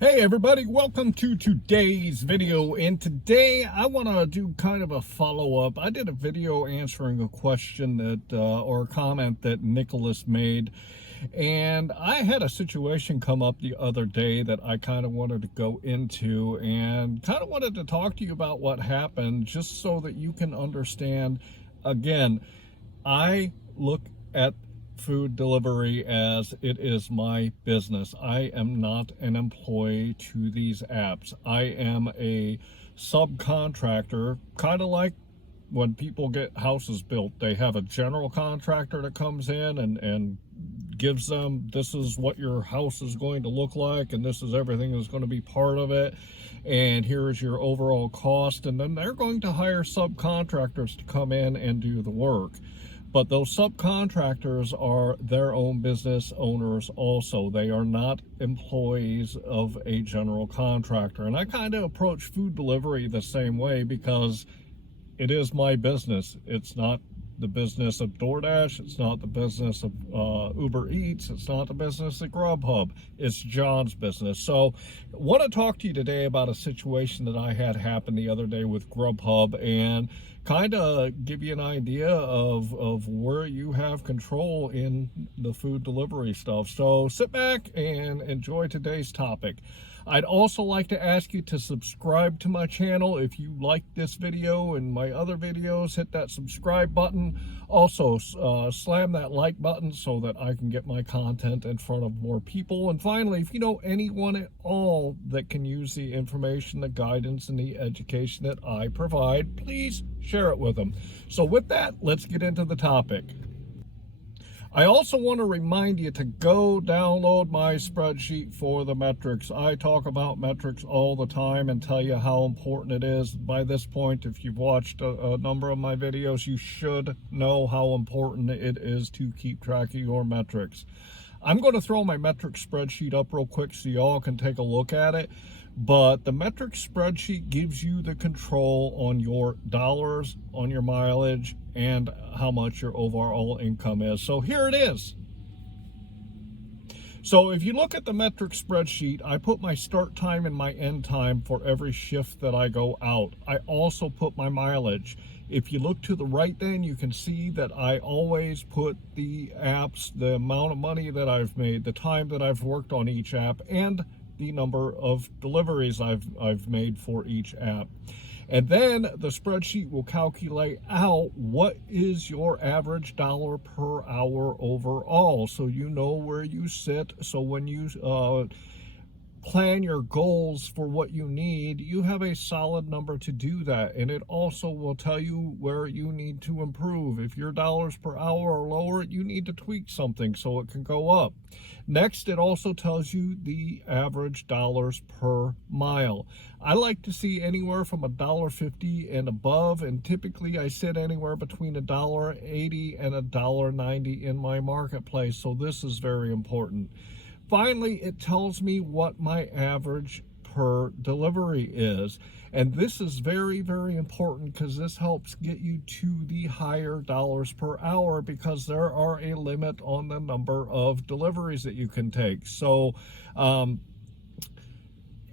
Hey everybody, welcome to today's video, and today I want to do kind of a follow-up. I did a video answering a question that or a comment that Nicholas made, and I had a situation come up the other day that I kind of wanted to go into and kind of wanted to talk to you about what happened, just so that you can understand. Again, I look at food delivery as it is my business. I am not an employee to these apps. I am a subcontractor, kind of like when people get houses built. They have a general contractor that comes in and gives them, this is what your house is going to look like, and this is everything that's going to be part of it, and here is your overall cost. And then they're going to hire subcontractors to come in and do the work. But those subcontractors are their own business owners also. They are not employees of a general contractor. And I kind of approach food delivery the same way, because it is my business. It's not the business of DoorDash. It's not the business of Uber Eats. It's not the business of GrubHub. It's John's business. So I want to talk to you today about a situation that I had happen the other day with GrubHub, and kind of give you an idea of where you have control in the food delivery stuff. So sit back and enjoy today's topic. I'd also like to ask you to subscribe to my channel. If you like this video and my other videos, hit that subscribe button. Also, slam that like button so that I can get my content in front of more people. And finally, if you know anyone at all that can use the information, the guidance, and the education that I provide, please share it with them. So with that, let's get into the topic. I also want to remind you to go download my spreadsheet for the metrics. I talk about metrics all the time and tell you how important it is. By this point, if you've watched a number of my videos, you should know how important it is to keep track of your metrics. I'm going to throw my metrics spreadsheet up real quick so y'all can take a look at it. But the metrics spreadsheet gives you the control on your dollars, on your mileage, and how much your overall income is. So here it is. So if you look at the metrics spreadsheet, I put my start time and my end time for every shift that I go out. I also put my mileage. If you look to the right, then you can see that I always put the apps, the amount of money that I've made, the time that I've worked on each app, and the number of deliveries I've made for each app. And then the spreadsheet will calculate out what is your average dollar per hour overall, so you know where you sit. So when you plan your goals for what you need, you have a solid number to do that. And it also will tell you where you need to improve. If your dollars per hour are lower, you need to tweak something so it can go up. Next, it also tells you the average dollars per mile. I like to see anywhere from $1.50 and above, and typically I sit anywhere between $1.80 and $1.90 in my marketplace, so this is very important. Finally, it tells me what my average per delivery is. And this is very, very important, because this helps get you to the higher dollars per hour, because there are a limit on the number of deliveries that you can take. So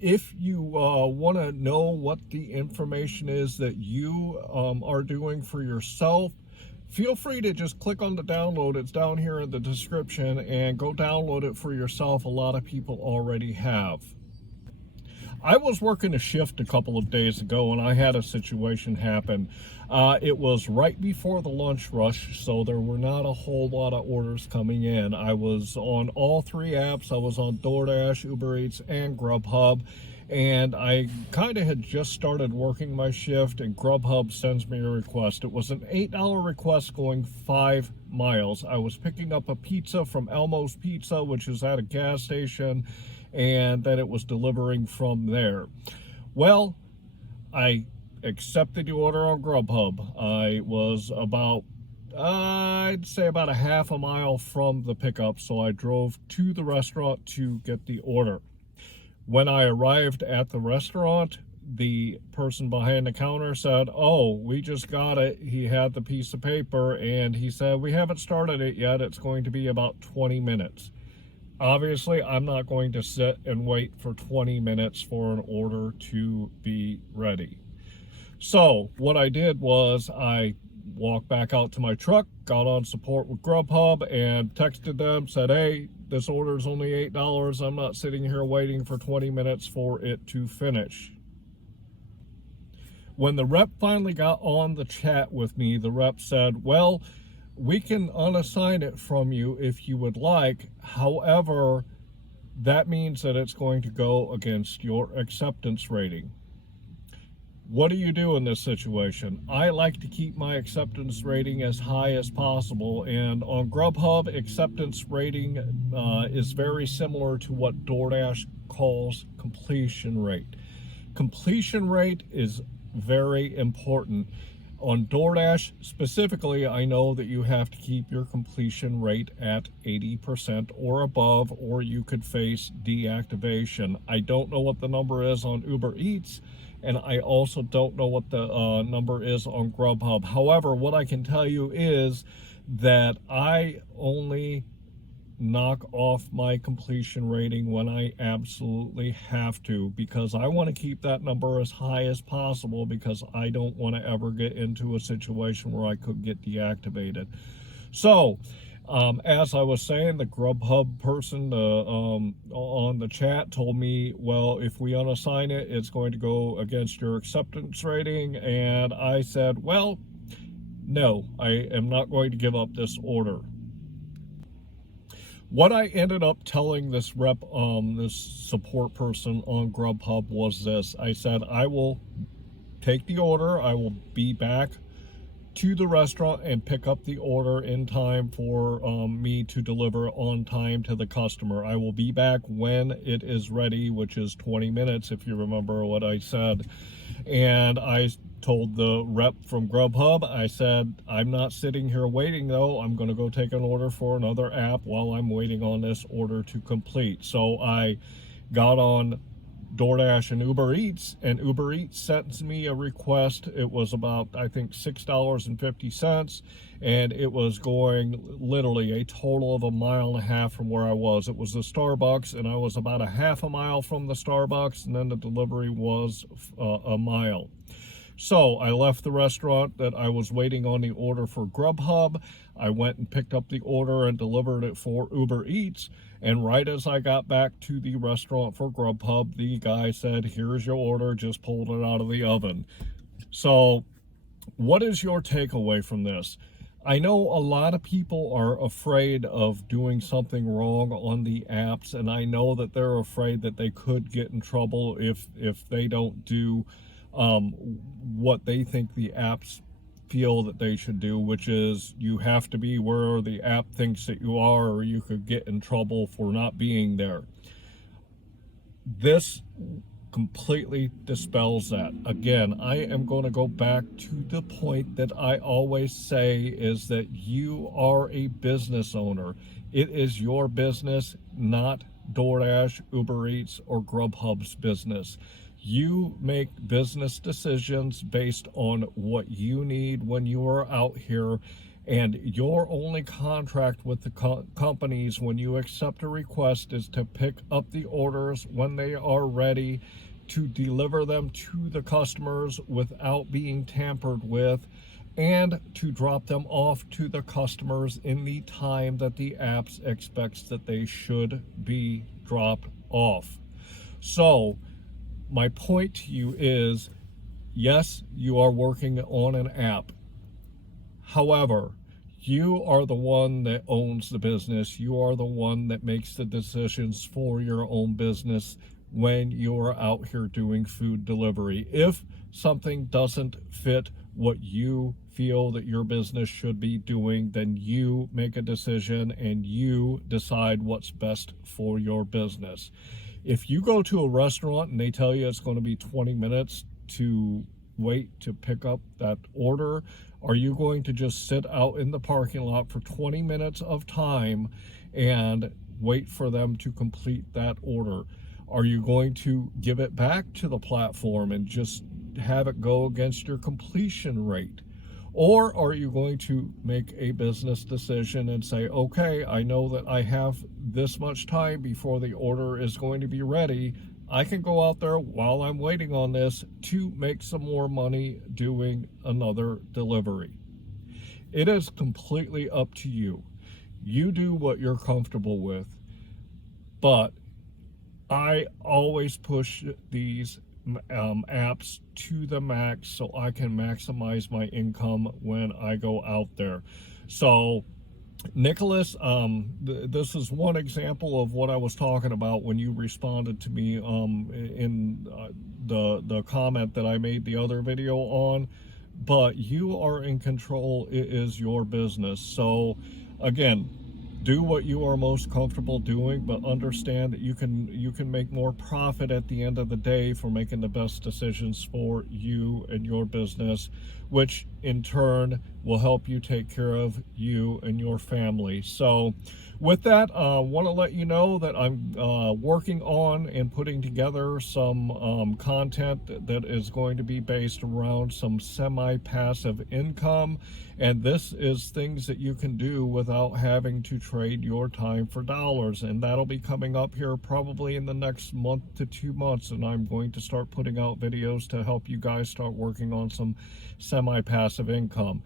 if you want to know what the information is that you are doing for yourself, feel free to just click on the download. It's down here in the description, and go download it for yourself. A lot of people already have. I was working a shift a couple of days ago, and I had a situation happen. It was right before the lunch rush, so there were not a whole lot of orders coming in. I was on all three apps. I was on DoorDash, Uber Eats, and GrubHub. And I kind of had just started working my shift, and GrubHub sends me a request. It was an $8 request going 5 miles. I was picking up a pizza from Elmo's Pizza, which is at a gas station, and then it was delivering from there. Well, I accepted the order on GrubHub. I was about, I'd say about a half a mile from the pickup, so I drove to the restaurant to get the order. When I arrived at the restaurant, the person behind the counter said, "Oh, we just got it." He had the piece of paper, and he said, "We haven't started it yet. It's going to be about 20 minutes. Obviously, I'm not going to sit and wait for 20 minutes for an order to be ready. So what I did was I walked back out to my truck, got on support with GrubHub, and texted them, said, hey, this order is only $8. I'm not sitting here waiting for 20 minutes for it to finish. When the rep finally got on the chat with me, the rep said, well, we can unassign it from you if you would like. However, that means that it's going to go against your acceptance rating. What do you do in this situation? I like to keep my acceptance rating as high as possible, and on GrubHub, acceptance rating is very similar to what DoorDash calls completion rate. Completion rate is very important. On DoorDash specifically, I know that you have to keep your completion rate at 80% or above, or you could face deactivation. I don't know what the number is on Uber Eats, and I also don't know what the number is on GrubHub. However, what I can tell you is that I only knock off my completion rating when I absolutely have to, because I want to keep that number as high as possible, because I don't want to ever get into a situation where I could get deactivated. So as I was saying, the GrubHub person on the chat told me, well, if we unassign it, it's going to go against your acceptance rating. And I said, well, no, I am not going to give up this order. What I ended up telling this rep, this support person on GrubHub was this. I said, I will take the order. I will be back to the restaurant and pick up the order in time for me to deliver on time to the customer. I will be back when it is ready, which is 20 minutes, if you remember what I said. And I told the rep from GrubHub, I said, I'm not sitting here waiting though. I'm going to go take an order for another app while I'm waiting on this order to complete. So I got on DoorDash and Uber Eats, and Uber Eats sent me a request. It was about, I think, $6.50, and it was going literally a total of 1.5 miles from where I was. It was the Starbucks, and I was about 0.5 mile from the Starbucks, and then the delivery was a mile. So I left the restaurant that I was waiting on the order for GrubHub. I went and picked up the order and delivered it for Uber Eats. And right as I got back to the restaurant for GrubHub, the guy said, here's your order, just pulled it out of the oven. So what is your takeaway from this? I know a lot of people are afraid of doing something wrong on the apps, and I know that they're afraid that they could get in trouble if they don't do what they think the apps feel that they should do, which is you have to be where the app thinks that you are, or you could get in trouble for not being there. This completely dispels that. Again, I am going to go back to the point that I always say, is that you are a business owner. It is your business, not DoorDash, Uber Eats, or GrubHub's business. You make business decisions based on what you need when you are out here, and your only contract with the companies when you accept a request is to pick up the orders when they are ready, to deliver them to the customers without being tampered with, and to drop them off to the customers in the time that the apps expects that they should be dropped off. So my point to you is, yes, you are working on an app. However, you are the one that owns the business. You are the one that makes the decisions for your own business when you're out here doing food delivery. If something doesn't fit what you feel that your business should be doing, then you make a decision and you decide what's best for your business. If you go to a restaurant and they tell you it's going to be 20 minutes to wait to pick up that order, are you going to just sit out in the parking lot for 20 minutes of time and wait for them to complete that order? Are you going to give it back to the platform and just have it go against your completion rate? Or are you going to make a business decision and say, okay, I know that I have this much time before the order is going to be ready. I can go out there while I'm waiting on this to make some more money doing another delivery. It is completely up to you. You do what you're comfortable with. But I always push these apps to the max so I can maximize my income when I go out there. So Nicholas, this is one example of what I was talking about when you responded to me in the comment that I made the other video on. But you are in control. It is your business. So again, do what you are most comfortable doing, but understand that you can make more profit at the end of the day for making the best decisions for you and your business, which in turn will help you take care of you and your family. So with that, I want to let you know that I'm working on and putting together some content that is going to be based around some semi-passive income. And this is things that you can do without having to trade your time for dollars. And that'll be coming up here probably in the next month to 2 months. And I'm going to start putting out videos to help you guys start working on some semi-passive income.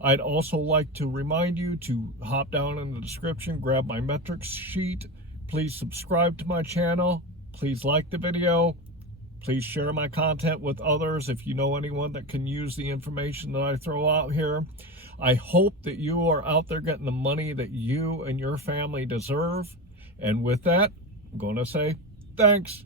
I'd also like to remind you to hop down in the description, grab my metrics sheet. Please subscribe to my channel. Please like the video. Please share my content with others if you know anyone that can use the information that I throw out here. I hope that you are out there getting the money that you and your family deserve. And with that, I'm going to say thanks.